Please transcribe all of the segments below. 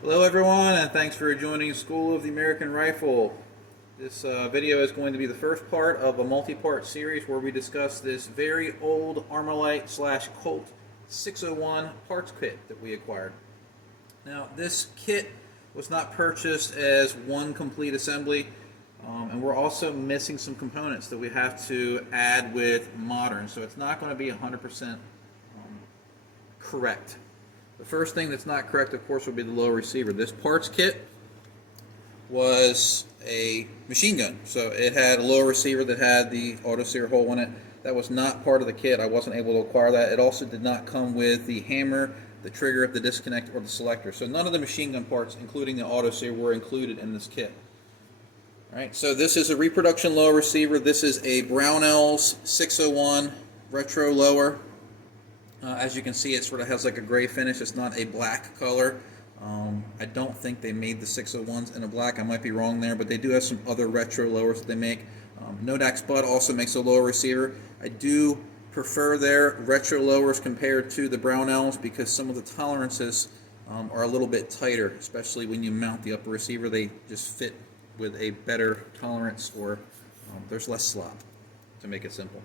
Hello everyone, and thanks for joining School of the American Rifle. This video is going to be the first part of a multi-part series where we discuss this very old Armalite slash Colt 601 parts kit that we acquired. Now this kit was not purchased as one complete assembly, and we're also missing some components that we have to add with modern, so it's not going to be 100% correct. The first thing that's not correct, of course, would be the lower receiver. This parts kit was a machine gun, so it had a lower receiver that had the auto sear hole in it. That was not part of the kit. I wasn't able to acquire that. It also did not come with the hammer, the trigger, the disconnect, or the selector. So none of the machine gun parts, including the auto sear, were included in this kit. All right, so this is a reproduction lower receiver. This is a Brownells 601 retro lower. As you can see, it sort of has like a gray finish. It's not a black color. I don't think they made the 601s in a black. I might be wrong there, but they do have some other retro lowers that they make. Nodax Bud also makes a lower receiver. I do prefer their retro lowers compared to the Brownells because some of the tolerances are a little bit tighter, especially when you mount the upper receiver. They just fit with a better tolerance, or there's less slop, to make it simple.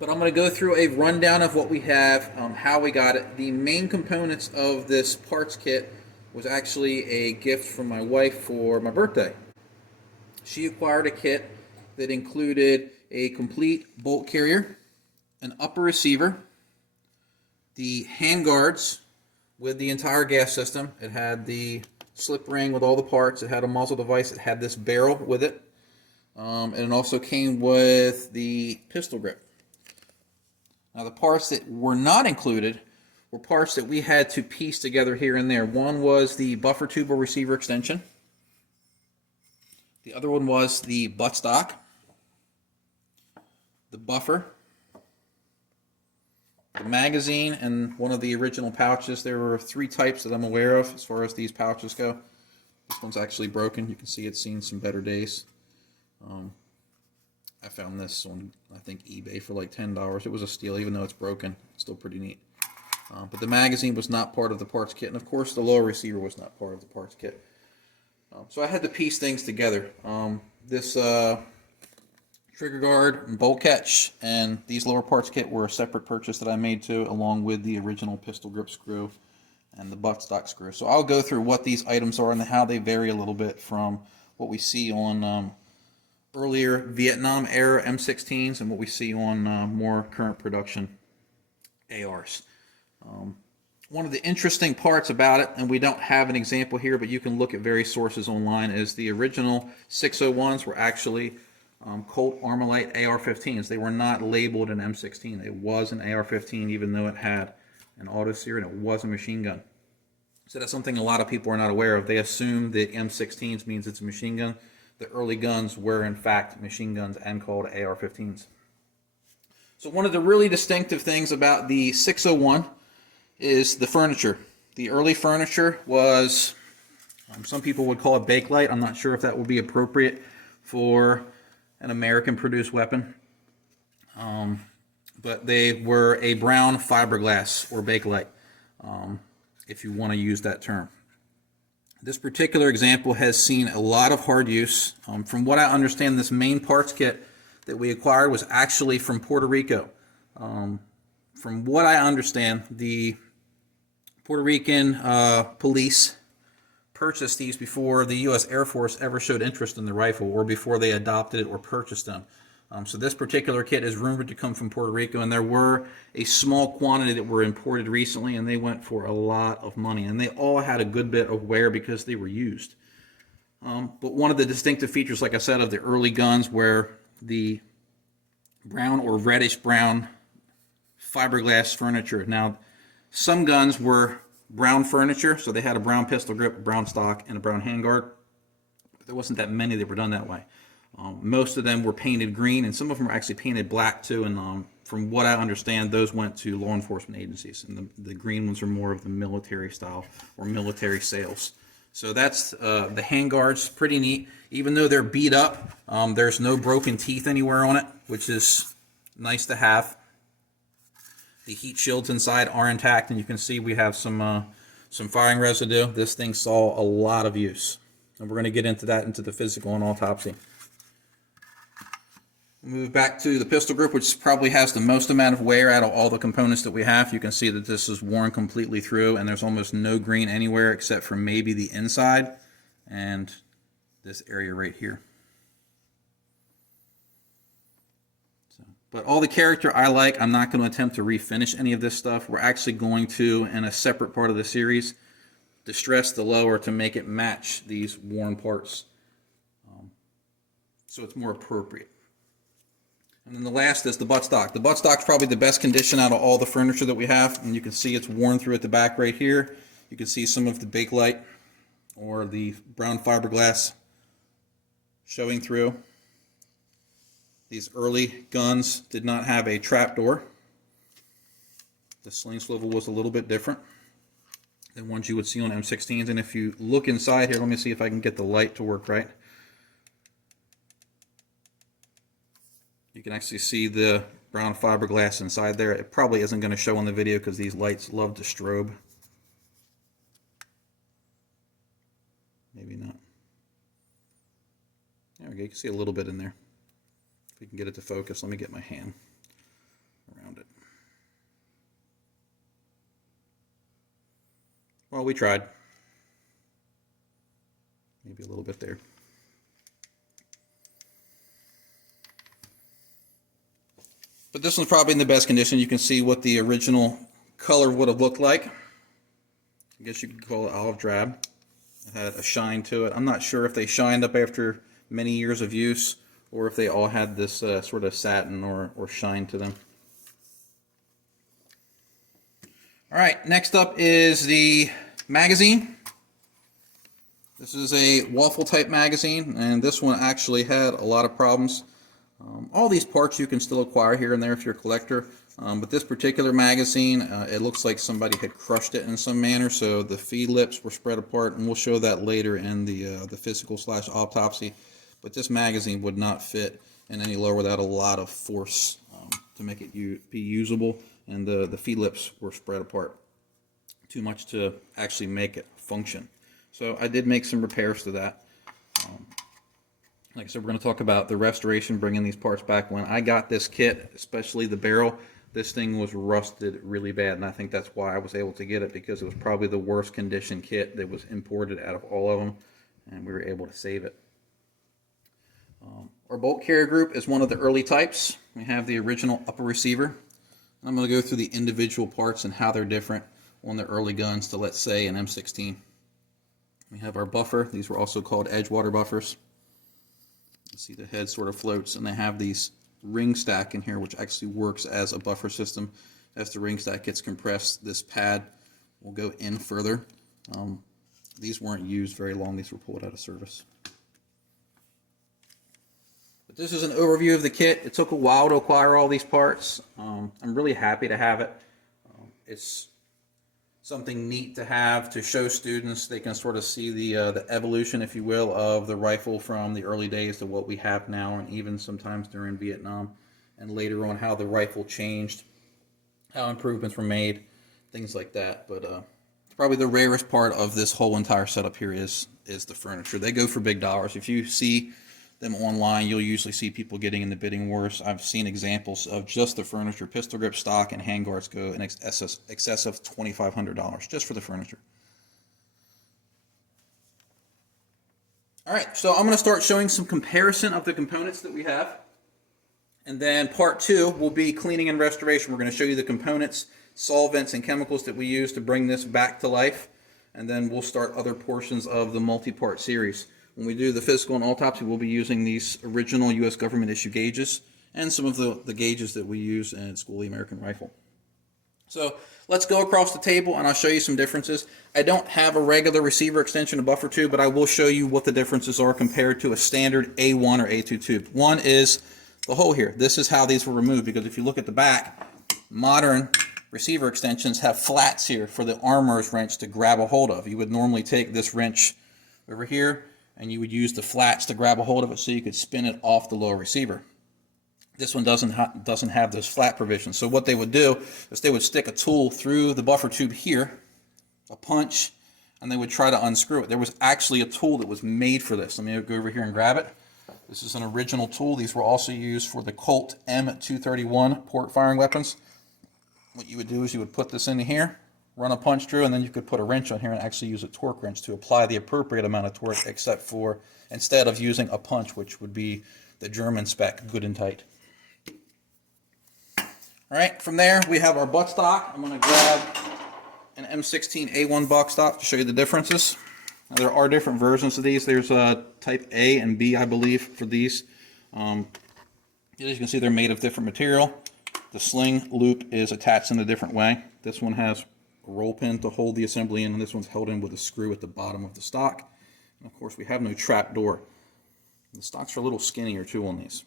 But I'm going to go through a rundown of what we have, how we got it. The main components of this parts kit was actually a gift from my wife for my birthday. She acquired a kit that included a complete bolt carrier, an upper receiver, the hand guards with the entire gas system. It had the slip ring with all the parts. It had a muzzle device. It had this barrel with it. And it also came with the pistol grip. Now the parts that were not included were parts that we had to piece together here and there. One was the buffer tube or receiver extension. The other one was the buttstock, the buffer, the magazine, and one of the original pouches. There were 3 types that I'm aware of as far as these pouches go. This one's actually broken. You can see it's seen some better days. I found this on, I think, eBay for like $10. It was a steal, even though it's broken. It's still pretty neat. But the magazine was not part of the parts kit, and of course the lower receiver was not part of the parts kit. So I had to piece things together. This trigger guard and bolt catch and these lower parts kit were a separate purchase that I made too, along with the original pistol grip screw and the buttstock screw. So I'll go through what these items are and how they vary a little bit from what we see on earlier Vietnam era M16s and what we see on more current production ARs. One of the interesting parts about it, and we don't have an example here, but you can look at various sources online, is the original 601s were actually Colt Armalite AR15s. They were not labeled an M16. It was an AR15, even though it had an auto sear and it was a machine gun. So that's something a lot of people are not aware of. They assume that M16s means it's a machine gun. The early guns were in fact machine guns and called AR-15s. So one of the really distinctive things about the 601 is the furniture. The early furniture was, some people would call it Bakelite. I'm not sure if that would be appropriate for an American-produced weapon. But they were a brown fiberglass or Bakelite, if you want to use that term. This particular example has seen a lot of hard use. From what I understand, this main parts kit that we acquired was actually from Puerto Rico. From what I understand, the Puerto Rican police purchased these before the U.S. Air Force ever showed interest in the rifle, or before they adopted it or purchased them. So this particular kit is rumored to come from Puerto Rico, and there were a small quantity that were imported recently, and they went for a lot of money. And they all had a good bit of wear because they were used. But one of the distinctive features, like I said, of the early guns were the brown or reddish brown fiberglass furniture. Now, some guns were brown furniture, so they had a brown pistol grip, a brown stock, and a brown handguard. But there wasn't that many that were done that way. Most of them were painted green, and some of them were actually painted black too. And from what I understand, those went to law enforcement agencies, and the green ones are more of the military style or military sales. So that's the handguards, pretty neat. Even though they're beat up, there's no broken teeth anywhere on it, which is nice to have. The heat shields inside are intact, and you can see we have some some firing residue. This thing saw a lot of use. And we're going to get into that into the physical and autopsy. Move back to the pistol grip, which probably has the most amount of wear out of all the components that we have. You can see that this is worn completely through, and there's almost no green anywhere except for maybe the inside and this area right here. But all the character I like, I'm not going to attempt to refinish any of this stuff. We're actually going to, in a separate part of the series, distress the lower to make it match these worn parts. So it's more appropriate. And then the last is the buttstock. The buttstock's probably the best condition out of all the furniture that we have. And you can see it's worn through at the back right here. You can see some of the Bakelite or the brown fiberglass showing through. These early guns did not have a trap door. The sling swivel was a little bit different than ones you would see on M16s. And if you look inside here, let me see if I can get the light to work right. You can actually see the brown fiberglass inside there. It probably isn't going to show on the video because these lights love to strobe. Maybe not. There we go. You can see a little bit in there. If we can get it to focus, let me get my hand around it. Well, we tried. Maybe a little bit there. But this one's probably in the best condition. You can see what the original color would have looked like. I guess you could call it olive drab. It had a shine to it. I'm not sure if they shined up after many years of use or if they all had this sort of satin or shine to them. All right, next up is the magazine. This is a waffle type magazine, and this one actually had a lot of problems. All these parts you can still acquire here and there if you're a collector, but this particular magazine, it looks like somebody had crushed it in some manner, so the feed lips were spread apart, and we'll show that later in the physical / autopsy. But this magazine would not fit in any lower without a lot of force to make it be usable, and the feed lips were spread apart too much to actually make it function. So I did make some repairs to that. Like I said, we're going to talk about the restoration, bringing these parts back. When I got this kit, especially the barrel, this thing was rusted really bad, and I think that's why I was able to get it, because it was probably the worst condition kit that was imported out of all of them, and we were able to save it. Our bolt carrier group is one of the early types. We have the original upper receiver. I'm going to go through the individual parts and how they're different on the early guns to, let's say, an M16. We have our buffer. These were also called edgewater buffers. You see the head sort of floats, and they have these ring stack in here, which actually works as a buffer system. As the ring stack gets compressed, this pad will go in further. These weren't used very long. These were pulled out of service. But this is an overview of the kit. It took a while to acquire all these parts. I'm really happy to have it. It's something neat to have to show students. They can sort of see the evolution, if you will, of the rifle from the early days to what we have now, and even sometimes during Vietnam, and later on how the rifle changed, how improvements were made, things like that. But probably the rarest part of this whole entire setup here is the furniture. They go for big dollars. If you see them online, you'll usually see people getting in the bidding wars. I've seen examples of just the furniture, pistol grip, stock, and handguards go in excess of $2,500 just for the furniture. All right, so I'm going to start showing some comparison of the components that we have. And then part 2 will be cleaning and restoration. We're going to show you the components, solvents, and chemicals that we use to bring this back to life. And then we'll start other portions of the multi-part series. When we do the physical and autopsy, we'll be using these original U.S. government issue gauges and some of the gauges that we use in School of the American Rifle. So let's go across the table and I'll show you some differences. I don't have a regular receiver extension or buffer tube, but I will show you what the differences are compared to a standard A1 or A2 tube. One is the hole here. This is how these were removed, because if you look at the back, modern receiver extensions have flats here for the armorer's wrench to grab a hold of. You would normally take this wrench over here and you would use the flats to grab a hold of it so you could spin it off the lower receiver. This one doesn't have those flat provisions. So what they would do is they would stick a tool through the buffer tube here, a punch, and they would try to unscrew it. There was actually a tool that was made for this. Let me go over here and grab it. This is an original tool. These were also used for the Colt M231 port firing weapons. What you would do is you would put this in here, run a punch through, and then you could put a wrench on here and actually use a torque wrench to apply the appropriate amount of torque, except for instead of using a punch, which would be the German spec, good and tight. All right, from there we have our buttstock. I'm going to grab an M16A1 box stock to show you the differences. Now, there are different versions of these. There's type A and B, I believe, for these. As you can see, they're made of different material. The sling loop is attached in a different way. This one has a roll pin to hold the assembly in, and this one's held in with a screw at the bottom of the stock. And of course, we have no trap door. The stocks are a little skinnier too on these.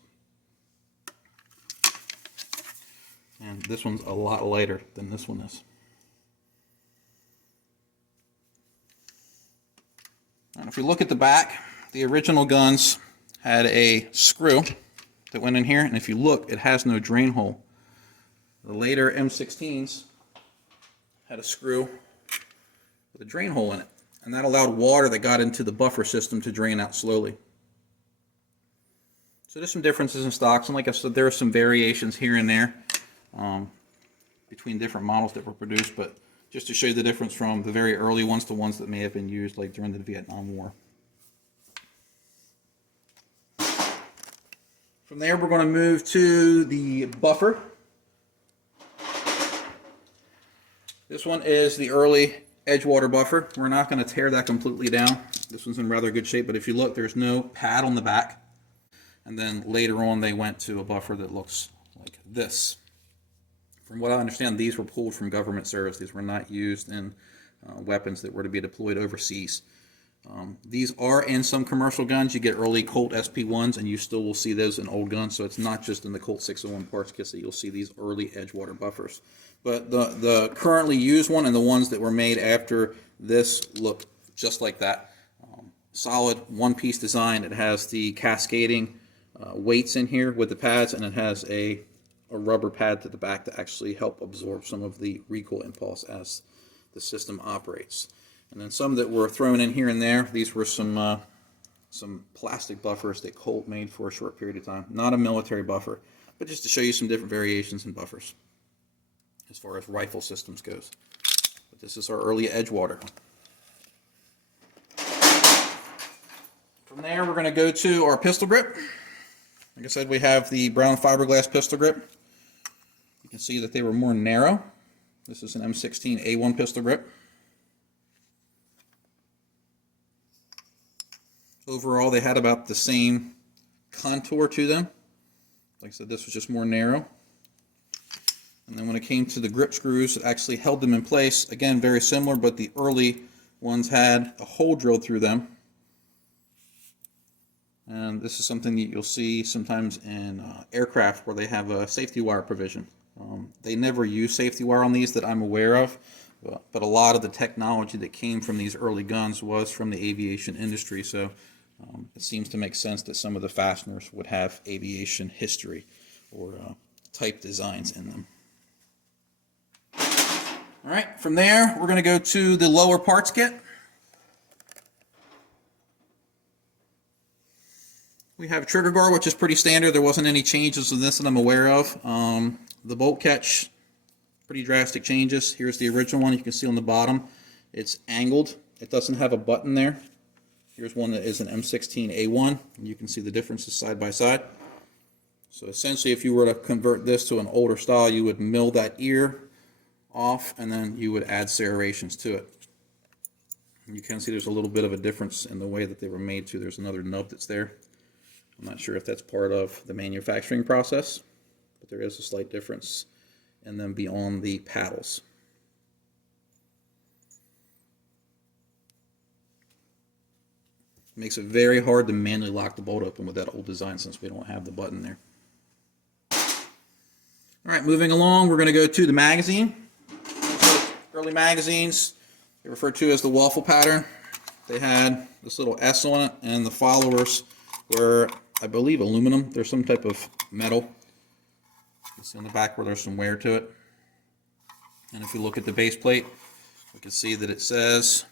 And this one's a lot lighter than this one is. And if we look at the back, the original guns had a screw that went in here, and if you look, it has no drain hole. The later M16s had a screw with a drain hole in it, and that allowed water that got into the buffer system to drain out slowly. So there's some differences in stocks, and like I said, there are some variations here and there between different models that were produced, but just to show you the difference from the very early ones to ones that may have been used like during the Vietnam War. From there, we're going to move to the buffer. This one is the early Edgewater buffer. We're not going to tear that completely down. This one's in rather good shape, but if you look, there's no pad on the back. And then later on, they went to a buffer that looks like this. From what I understand, these were pulled from government service. These were not used in weapons that were to be deployed overseas. These are in some commercial guns. You get early Colt SP1s, and you still will see those in old guns. So it's not just in the Colt 601 parts kits that you'll see these early Edgewater buffers. But the currently used one and the ones that were made after this look just like that. Solid one-piece design. It has the cascading weights in here with the pads, and it has a rubber pad to the back to actually help absorb some of the recoil impulse as the system operates. And then some that were thrown in here and there, these were some plastic buffers that Colt made for a short period of time. Not a military buffer, but just to show you some different variations in buffers as far as rifle systems goes. But this is our early Edgewater. From there, we're going to go to our pistol grip. Like I said, we have the brown fiberglass pistol grip. You can see that they were more narrow. This is an M16A1 pistol grip. Overall, they had about the same contour to them. Like I said, this was just more narrow. And then when it came to the grip screws, it actually held them in place. Again, very similar, but the early ones had a hole drilled through them. And this is something that you'll see sometimes in aircraft where they have a safety wire provision. They never use safety wire on these that I'm aware of, but a lot of the technology that came from these early guns was from the aviation industry, so it seems to make sense that some of the fasteners would have aviation history or type designs in them. All right, from there, we're going to go to the lower parts kit. We have a trigger guard, which is pretty standard. There wasn't any changes in this that I'm aware of. The bolt catch, pretty drastic changes. Here's the original one. You can see on the bottom, it's angled. It doesn't have a button there. Here's one that is an M16A1. And you can see the differences side by side. So essentially, if you were to convert this to an older style, you would mill that ear off, and then you would add serrations to it. And you can see there's a little bit of a difference in the way that they were made too. There's another nub that's there. I'm not sure if that's part of the manufacturing process, but there is a slight difference in them beyond the paddles. It makes it very hard to manually lock the bolt open with that old design since we don't have the button there. All right, moving along, we're going to go to the magazine. So early magazines, they're referred to as the waffle pattern. They had this little S on it, and the followers were, I believe, aluminum. There's some type of metal. You see on the back where there's some wear to it. And if you look at the base plate, We can see that it says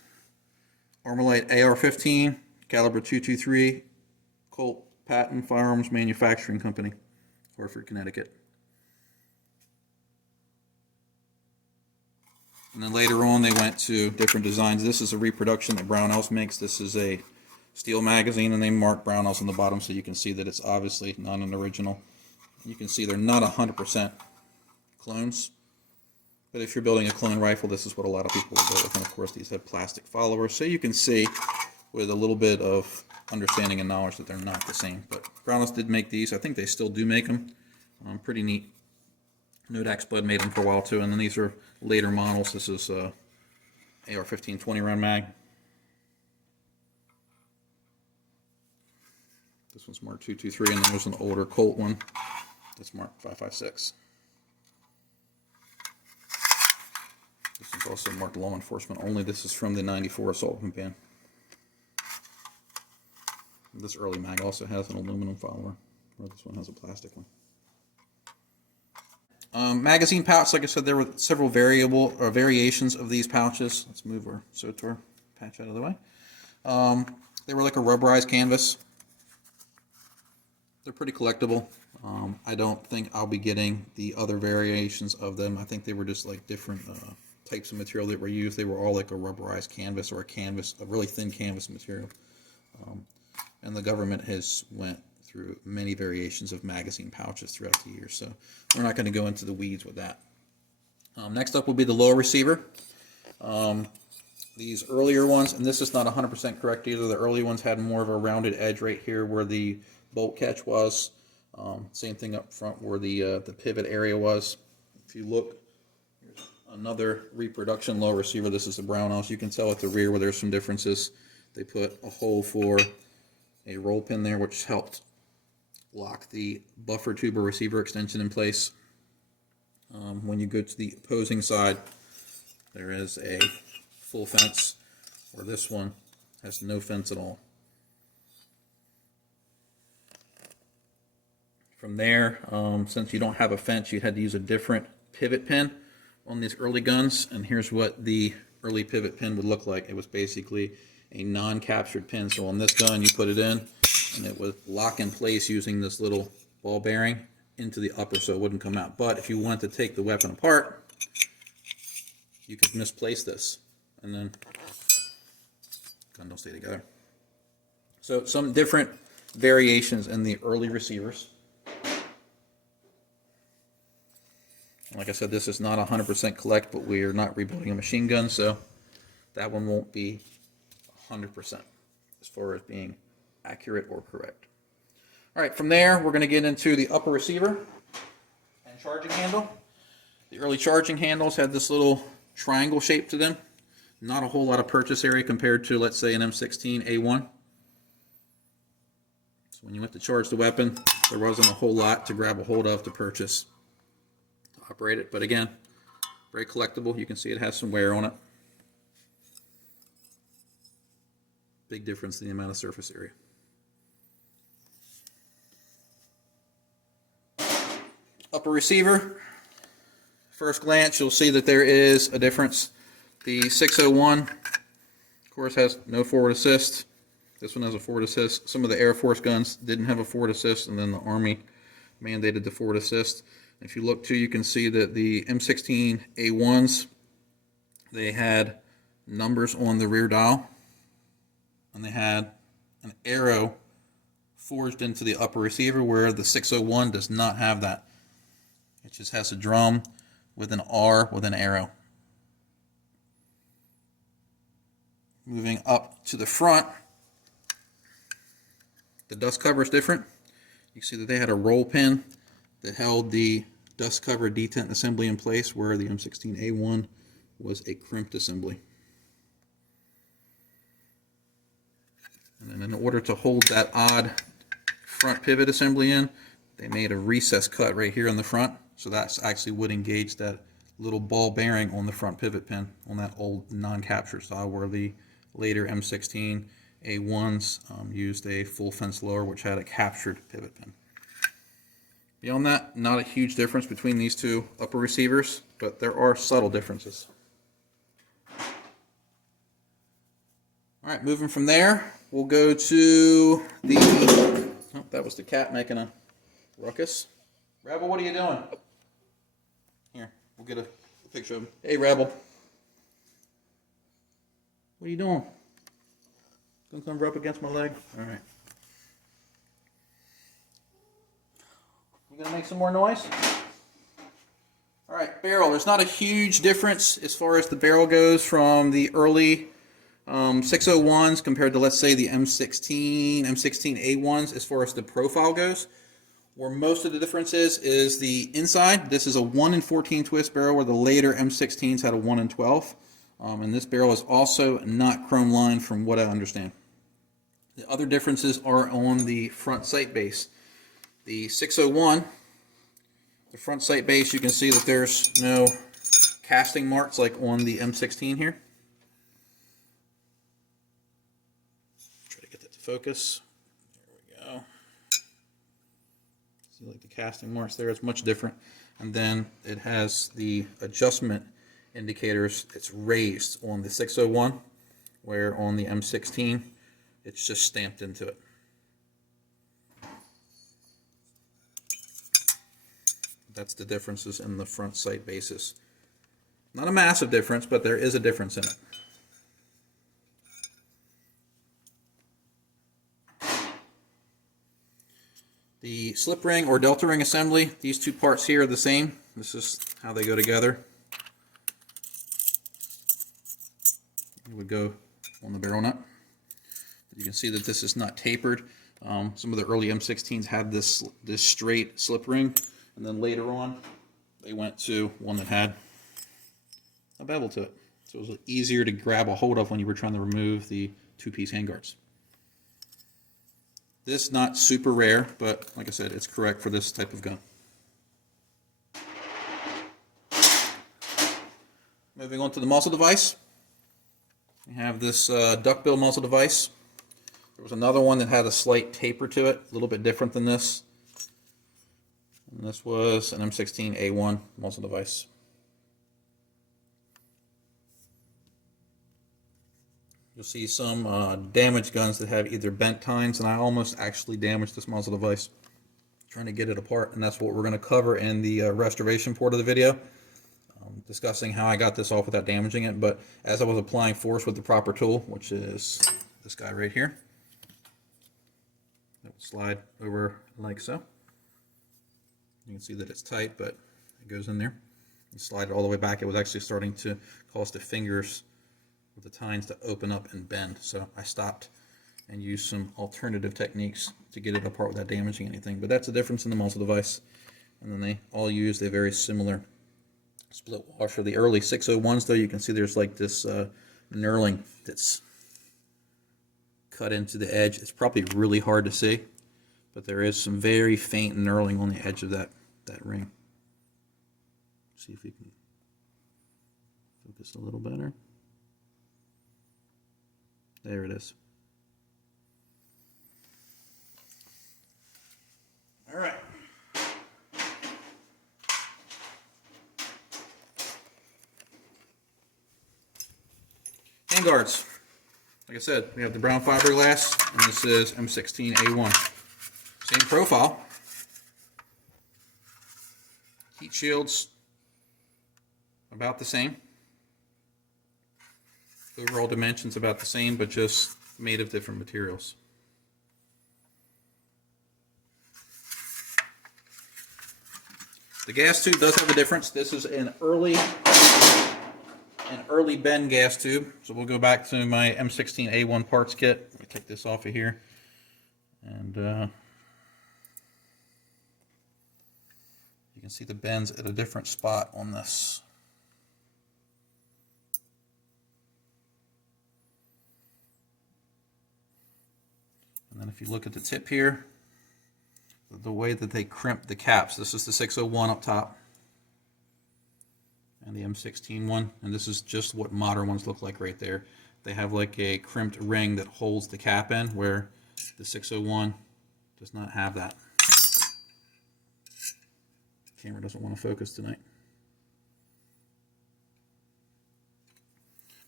Armalite AR15, caliber .223, Colt Patent Firearms Manufacturing Company, Hartford, Connecticut. And then later on they went to different designs. This is a reproduction that Brownells makes. This is a steel magazine, and they mark Brownells on the bottom so you can see that it's obviously not an original. You can see they're not 100% clones. But if you're building a clone rifle, this is what a lot of people will build with. And of course these have plastic followers, so you can see with a little bit of understanding and knowledge that they're not the same. But Brownells did make these. I think they still do make them. Pretty neat. Nodax Bud made them for a while too, and then these are later models. This is AR-15 20 round mag. This one's marked 223, and then there's an older Colt one that's marked 5.56. This is also marked law enforcement only. This is from the 94 assault weapon ban. This early mag also has an aluminum follower, where this one has a plastic one. Magazine pouch, like I said, there were several variations of these pouches. Let's move our SOTAR patch out of the way. They were like a rubberized canvas. They're pretty collectible. I don't think I'll be getting the other variations of them. I think they were just like different types of material that were used. They were all like a rubberized canvas or a really thin canvas material. And the government has went through many variations of magazine pouches throughout the years, so we're not going to go into the weeds with that. Next up will be the lower receiver. These earlier ones, and this is not 100% correct either, the early ones had more of a rounded edge right here where the bolt catch was. Same thing up front where the pivot area was. If you look, here's another reproduction low receiver. This is the Brownells. You can tell at the rear where there's some differences. They put a hole for a roll pin there, which helped lock the buffer tube or receiver extension in place. When you go to the opposing side, there is a full fence, where this one has no fence at all. From there, since you don't have a fence, you had to use a different pivot pin on these early guns, and here's what the early pivot pin would look like. It was basically a non-captured pin, so on this gun you put it in, and it would lock in place using this little ball bearing into the upper so it wouldn't come out. But if you wanted to take the weapon apart, you could misplace this, and then the gun don't stay together. So some different variations in the early receivers. Like I said, this is not 100% collect, but we are not rebuilding a machine gun, so that one won't be 100% as far as being accurate or correct. All right, from there, we're going to get into the upper receiver and charging handle. The early charging handles had this little triangle shape to them. Not a whole lot of purchase area compared to, let's say, an M16A1. So when you went to charge the weapon, there wasn't a whole lot to grab a hold of to purchase to operate it. But again, very collectible. You can see it has some wear on it. Big difference in the amount of surface area. Upper receiver, first glance you'll see that there is a difference. The 601 of course has no forward assist. This one has a forward assist. Some of the Air Force guns didn't have a forward assist, and then the Army mandated the forward assist. If you look too, you can see that the M16A1s, they had numbers on the rear dial, and they had an arrow forged into the upper receiver, where the 601 does not have that. It just has a drum with an R with an arrow. Moving up to the front, the dust cover is different. You see that they had a roll pin that held the dust cover detent assembly in place, where the M16A1 was a crimped assembly. And then in order to hold that odd front pivot assembly in, they made a recess cut right here on the front. So that's actually would engage that little ball bearing on the front pivot pin on that old non-capture style, where the later M16A1s used a full fence lower which had a captured pivot pin. Beyond that, not a huge difference between these two upper receivers, but there are subtle differences. All right, moving from there, we'll go to the, oh, that was the cat making a ruckus. Rebel, what are you doing? Here, we'll get a picture of him. Hey, Rebel. What are you doing? Gonna come rub against my leg? All right. You gonna make some more noise? All right, barrel. There's not a huge difference as far as the barrel goes from the early 601s compared to, let's say, the M16, M16A1s as far as the profile goes. Where most of the difference is the inside. This is a 1 in 14 twist barrel, where the later M16s had a 1 in 12. And this barrel is also not chrome lined from what I understand. The other differences are on the front sight base. The 601, the front sight base, you can see that there's no casting marks like on the M16 here. Try to get that to focus. There we go. See, like the casting marks there, it's much different. And then it has the adjustment indicators. It's raised on the 601, where on the M16 it's just stamped into it. That's the differences in the front sight bases. Not a massive difference, but there is a difference in it. The slip ring or delta ring assembly, these two parts here are the same. This is how they go together. It would go on the barrel nut. You can see that this is not tapered. Some of the early M16s had this straight slip ring, and then later on they went to one that had a bevel to it. So it was easier to grab a hold of when you were trying to remove the two-piece handguards. This not super rare, but like I said, it's correct for this type of gun. Moving on to the muzzle device. We have this duckbill muzzle device. There was another one that had a slight taper to it, a little bit different than this. And this was an M16A1 muzzle device. You'll see some damaged guns that have either bent tines, and I almost actually damaged this muzzle device trying to get it apart, and that's what we're going to cover in the restoration part of the video, discussing how I got this off without damaging it. But as I was applying force with the proper tool, which is this guy right here, it will slide over like so. You can see that it's tight, but it goes in there. You slide it all the way back. It was actually starting to cause the fingers with the tines to open up and bend. So I stopped and used some alternative techniques to get it apart without damaging anything. But that's the difference in the muzzle device. And then they all used a very similar split washer. The early 601s, though, you can see there's like this knurling that's cut into the edge. It's probably really hard to see, but there is some very faint knurling on the edge of that ring. See if we can focus a little better. There it is. All right. Handguards. Like I said, we have the brown fiberglass, and this is M16A1. Same profile. Heat shields, about the same. Overall dimensions about the same, but just made of different materials. The gas tube does have a difference. This is an early bend gas tube. So we'll go back to my M16A1 parts kit. Let me take this off of here. And you can see the bends at a different spot on this. And then if you look at the tip here, the way that they crimp the caps, this is the 601 up top and the M16 one, and this is just what modern ones look like right there. They have like a crimped ring that holds the cap in, where the 601 does not have that. The camera doesn't want to focus tonight.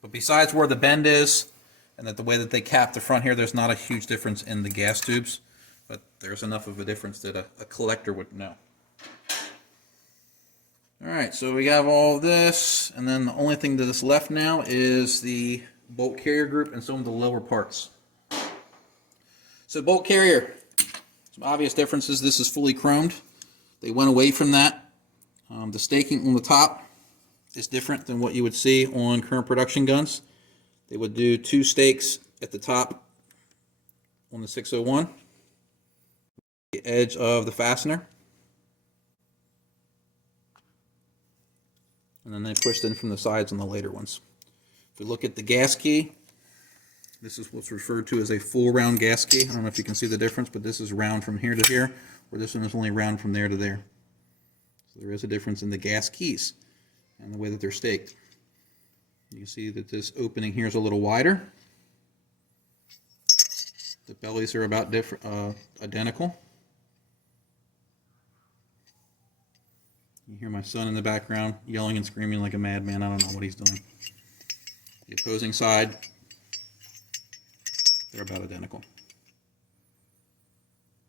But besides where the bend is, and that the way that they cap the front here, there's not a huge difference in the gas tubes, but there's enough of a difference that a collector would know. Alright, so we have all this, and then the only thing that is left now is the bolt carrier group and some of the lower parts. So bolt carrier, some obvious differences. This is fully chromed. They went away from that. The staking on the top is different than what you would see on current production guns. They would do 2 stakes at the top on the 601, the edge of the fastener, and then they pushed in from the sides on the later ones. If we look at the gas key, this is what's referred to as a full round gas key. I don't know if you can see the difference, but this is round from here to here, where this one is only round from there to there. So there is a difference in the gas keys and the way that they're staked. You can see that this opening here is a little wider. The bellies are about identical. You hear my son in the background yelling and screaming like a madman. I don't know what he's doing. The opposing side, they're about identical.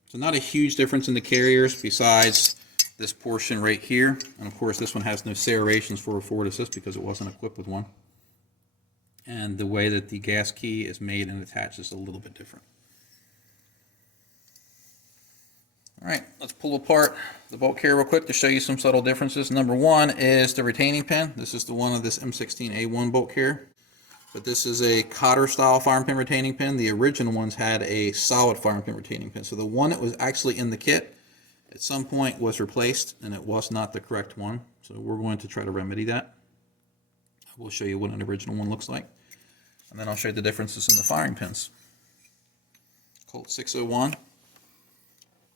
So not a huge difference in the carriers besides this portion right here. And of course this one has no serrations for a forward assist because it wasn't equipped with one. And the way that the gas key is made and attached is a little bit different. Alright, let's pull apart the bolt carrier real quick to show you some subtle differences. Number one is the retaining pin. This is the one of this M16A1 bolt carrier. But this is a Cotter style firing pin retaining pin. The original ones had a solid firing pin retaining pin. So the one that was actually in the kit at some point was replaced and it was not the correct one. So we're going to try to remedy that. I will show you what an original one looks like. And then I'll show you the differences in the firing pins. Colt 601,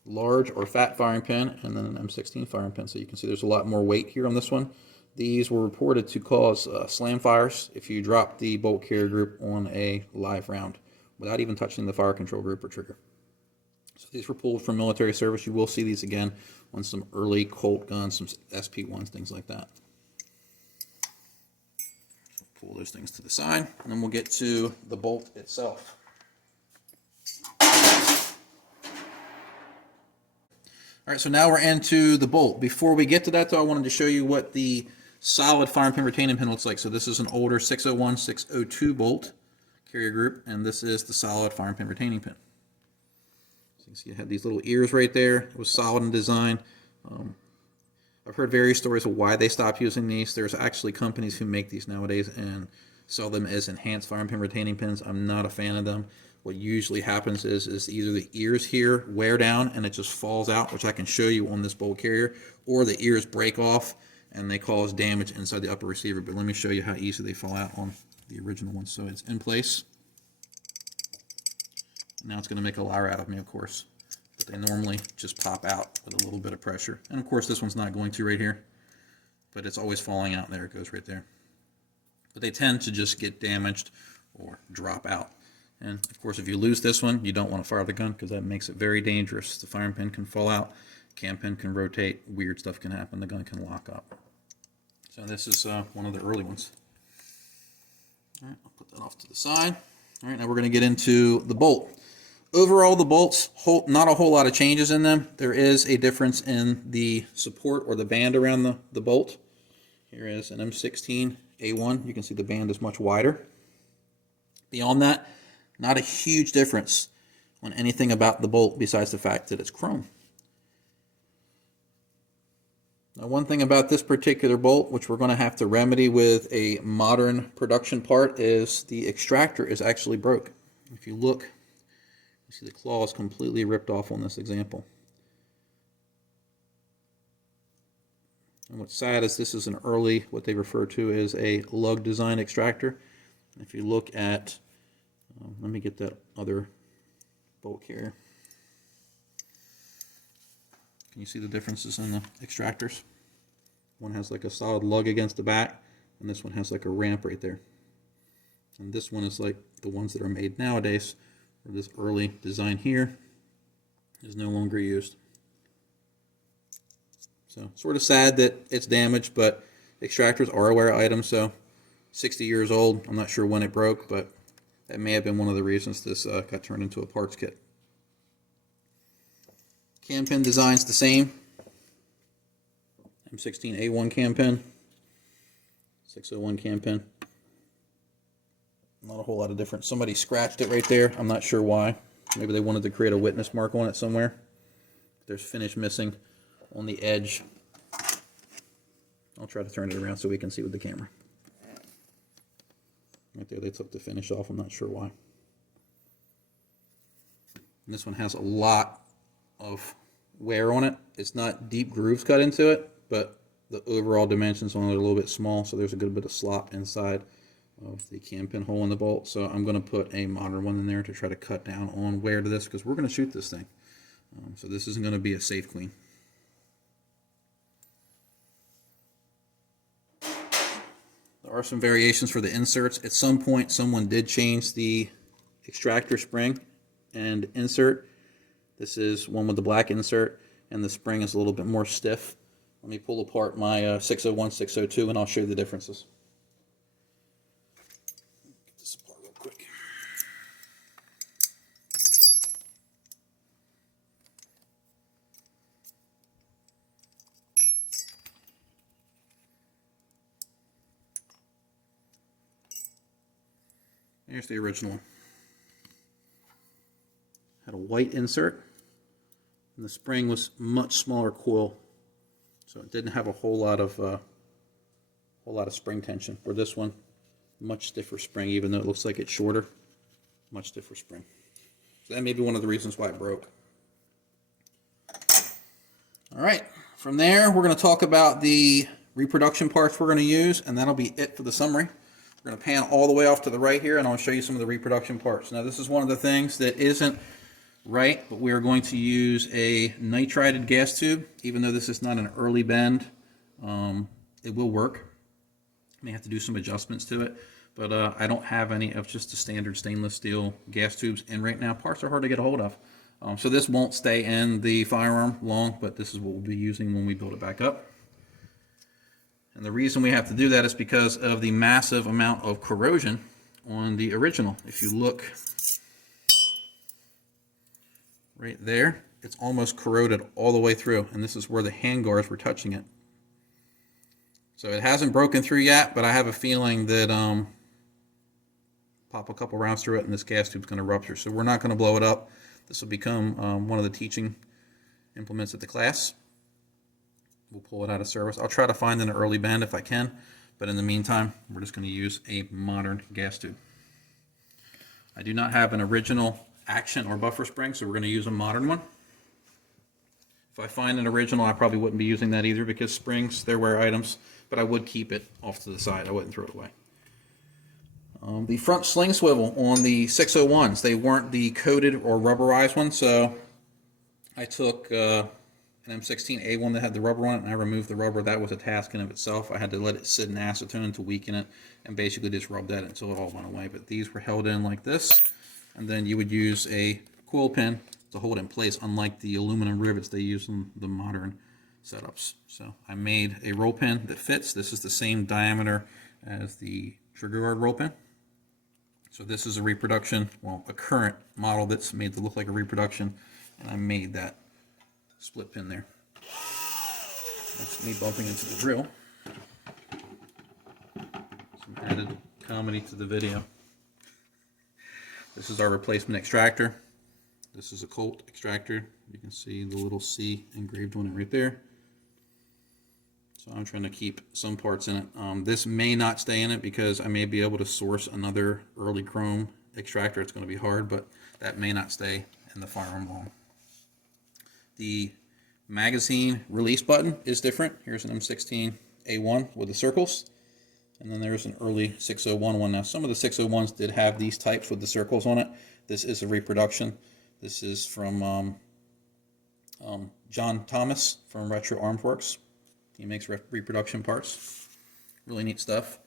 large or fat firing pin, and then an M16 firing pin. So you can see there's a lot more weight here on this one. These were reported to cause slam fires if you drop the bolt carrier group on a live round without even touching the fire control group or trigger. So these were pulled from military service. You will see these again on some early Colt guns, some SP1s, things like that. Pull those things to the side, and then we'll get to the bolt itself. Alright, so now we're into the bolt. Before we get to that though, I wanted to show you what the solid firing pin retaining pin looks like. So this is an older 601, 602 bolt carrier group, and this is the solid firing pin retaining pin. So you can see it had these little ears right there. It was solid in design. I've heard various stories of why they stopped using these. There's actually companies who make these nowadays and sell them as enhanced firing pin retaining pins. I'm not a fan of them. What usually happens is either the ears here wear down and it just falls out, which I can show you on this bolt carrier, or the ears break off and they cause damage inside the upper receiver. But let me show you how easy they fall out on the original one. So it's in place. Now it's going to make a liar out of me, of course. But they normally just pop out with a little bit of pressure. And of course this one's not going to right here, but it's always falling out. There it goes right there. But they tend to just get damaged or drop out. And of course if you lose this one, you don't want to fire the gun because that makes it very dangerous. The firing pin can fall out, cam pin can rotate, weird stuff can happen, the gun can lock up. So this is one of the early ones. Alright, I'll put that off to the side. Alright, now we're going to get into the bolt. Overall, the bolts, not a whole lot of changes in them. There is a difference in the support or the band around the bolt. Here is an M16A1. You can see the band is much wider. Beyond that, not a huge difference on anything about the bolt besides the fact that it's chrome. Now, one thing about this particular bolt, which we're going to have to remedy with a modern production part, is the extractor is actually broke. If you look, you see the claw is completely ripped off on this example. And what's sad is this is an early, what they refer to as a Lug Design Extractor. If you look at, let me get that other bolt carrier. Can you see the differences in the extractors? One has like a solid lug against the back, and this one has like a ramp right there. And this one is like the ones that are made nowadays, where this early design here is no longer used. So sort of sad that it's damaged, but extractors are a wear item, so 60 years old. I'm not sure when it broke, but That may have been one of the reasons this got turned into a parts kit. Cam pin design's the same. M16A1 cam pin. 601 cam pin. Not a whole lot of difference. Somebody scratched it right there. I'm not sure why. Maybe they wanted to create a witness mark on it somewhere. There's finish missing on the edge. I'll try to turn it around so we can see with the camera. Right there, they took the finish off. I'm not sure why. And this one has a lot of wear on it. It's not deep grooves cut into it, but the overall dimensions on it are a little bit small, so there's a good bit of slop inside of the cam pin hole in the bolt. So I'm going to put a modern one in there to try to cut down on wear to this, because we're going to shoot this thing. So this isn't going to be a safe clean. There are some variations for the inserts. At some point, someone did change the extractor spring and insert. This is one with the black insert, and the spring is a little bit more stiff. Let me pull apart my 601, 602, and I'll show you the differences. Get this apart real quick. Here's the original one. Had a white insert, and the spring was much smaller coil, so it didn't have a whole lot of spring tension. For this one, much stiffer spring, even though it looks like it's shorter. Much stiffer spring. So that may be one of the reasons why it broke. All right, from there we're going to talk about the reproduction parts we're going to use, and that'll be it for the summary. We're going to pan all the way off to the right here, and I'll show you some of the reproduction parts. Now, this is one of the things that isn't right, but we are going to use a nitrided gas tube. Even though this is not an early bend, it will work. May have to do some adjustments to it, but I don't have any of just the standard stainless steel gas tubes in right now. Parts are hard to get a hold of. So this won't stay in the firearm long, but this is what we'll be using when we build it back up. And the reason we have to do that is because of the massive amount of corrosion on the original. If you look right there, it's almost corroded all the way through, and this is where the handguards were touching it. So it hasn't broken through yet, but I have a feeling that pop a couple rounds through it and this gas tube's going to rupture. So we're not going to blow it up. This will become one of the teaching implements at the class. We'll pull it out of service. I'll try to find an early bend if I can, but in the meantime, we're just going to use a modern gas tube. I do not have an original action or buffer spring, so we're going to use a modern one. If I find an original, I probably wouldn't be using that either, because springs, they're wear items, but I would keep it off to the side. I wouldn't throw it away. The front sling swivel on the 601s, they weren't the coated or rubberized one, so I took an M16A1 that had the rubber on it, and I removed the rubber. That was a task in of itself. I had to let it sit in acetone to weaken it, and basically just rub that until it all went away. But these were held in like this, and then you would use a coil pin to hold it in place, unlike the aluminum rivets they use in the modern setups. So I made a roll pin that fits. This is the same diameter as the trigger guard roll pin. So this is a reproduction, well, a current model that's made to look like a reproduction, and I made that split pin there. That's me bumping into the drill. Some added comedy to the video. This is our replacement extractor. This is a Colt extractor. You can see the little C engraved on it right there. So I'm trying to keep some parts in it. This may not stay in it because I may be able to source another early chrome extractor. It's going to be hard, but that may not stay in the firearm long. The magazine release button is different. Here's an M16A1 with the circles, and then there's an early 601 one. Now, some of the 601s did have these types with the circles on it. This is a reproduction. This is from John Thomas from Retro Armed Works. He makes reproduction parts. Really neat stuff.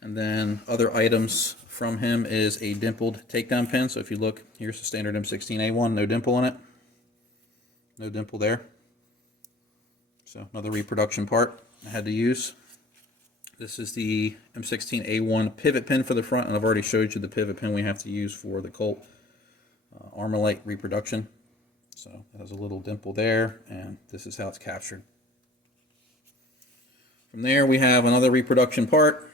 And then other items from him is a dimpled takedown pin. So if you look, here's the standard M16A1, no dimple in it. No dimple there. So another reproduction part I had to use. This is the M16A1 pivot pin for the front, and I've already showed you the pivot pin we have to use for the Colt Armalite reproduction. So it has a little dimple there, and this is how it's captured. From there, we have another reproduction part.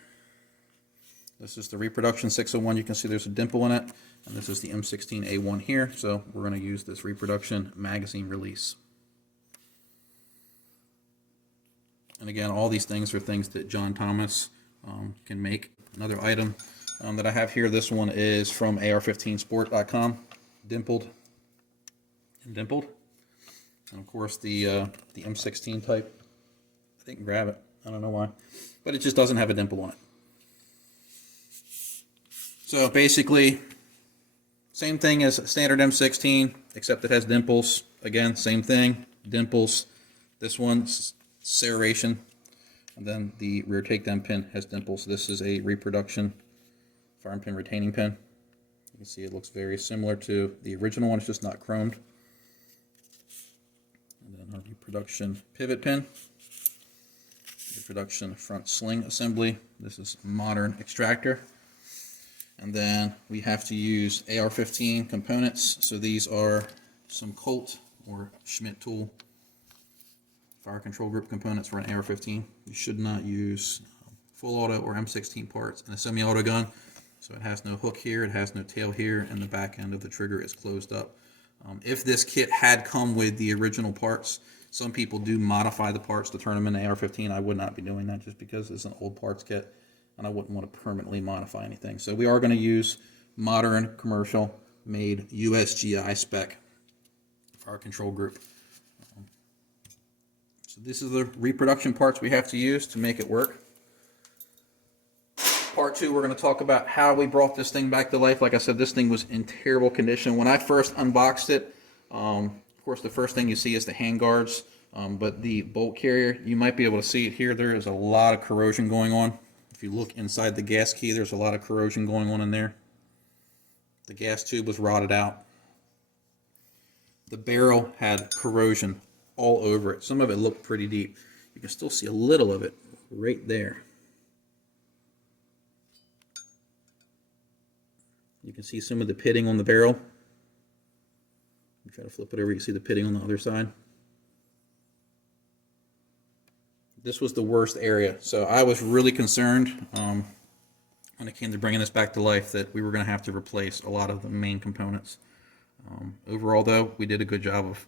This is the Reproduction 601. You can see there's a dimple in it, and this is the M16A1 here. So we're going to use this reproduction magazine release. And again, all these things are things that John Thomas can make. Another item that I have here, this one is from AR15sport.com, dimpled and dimpled. And of course the M16 type, I didn't grab it, I don't know why, but it just doesn't have a dimple on it. So basically, same thing as standard M16, except it has dimples. Again, same thing, dimples. This one's serration, and then the rear takedown pin has dimples. This is a reproduction firing pin retaining pin. You can see it looks very similar to the original one, it's just not chromed. And then our reproduction pivot pin, reproduction front sling assembly. This is modern extractor. And then we have to use AR15 components. So these are some Colt or Schmidt tool fire control group components for an AR15. You should not use full auto or M16 parts in a semi-auto gun. So it has no hook here, it has no tail here, and the back end of the trigger is closed up. If this kit had come with the original parts, some people do modify the parts to turn them into AR15. I would not be doing that just because it's an old parts kit, and I wouldn't want to permanently modify anything. So we are going to use modern, commercial, made USGI spec fire control group. So this is the reproduction parts we have to use to make it work. Part 2, we're going to talk about how we brought this thing back to life. Like I said, this thing was in terrible condition. When I first unboxed it, of course, the first thing you see is the hand guards, but the bolt carrier, you might be able to see it here. There is a lot of corrosion going on. If you look inside the gas key, there's a lot of corrosion going on in there. The gas tube was rotted out. The barrel had corrosion all over it. Some of it looked pretty deep. You can still see a little of it right there. You can see some of the pitting on the barrel. Try to flip it over, you can see the pitting on the other side. This was the worst area, so I was really concerned when it came to bringing this back to life that we were going to have to replace a lot of the main components. Overall, though, we did a good job of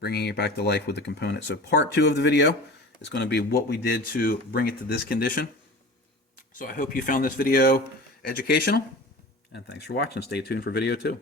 bringing it back to life with the components. So part 2 of the video is going to be what we did to bring it to this condition. So I hope you found this video educational, and thanks for watching. Stay tuned for video 2.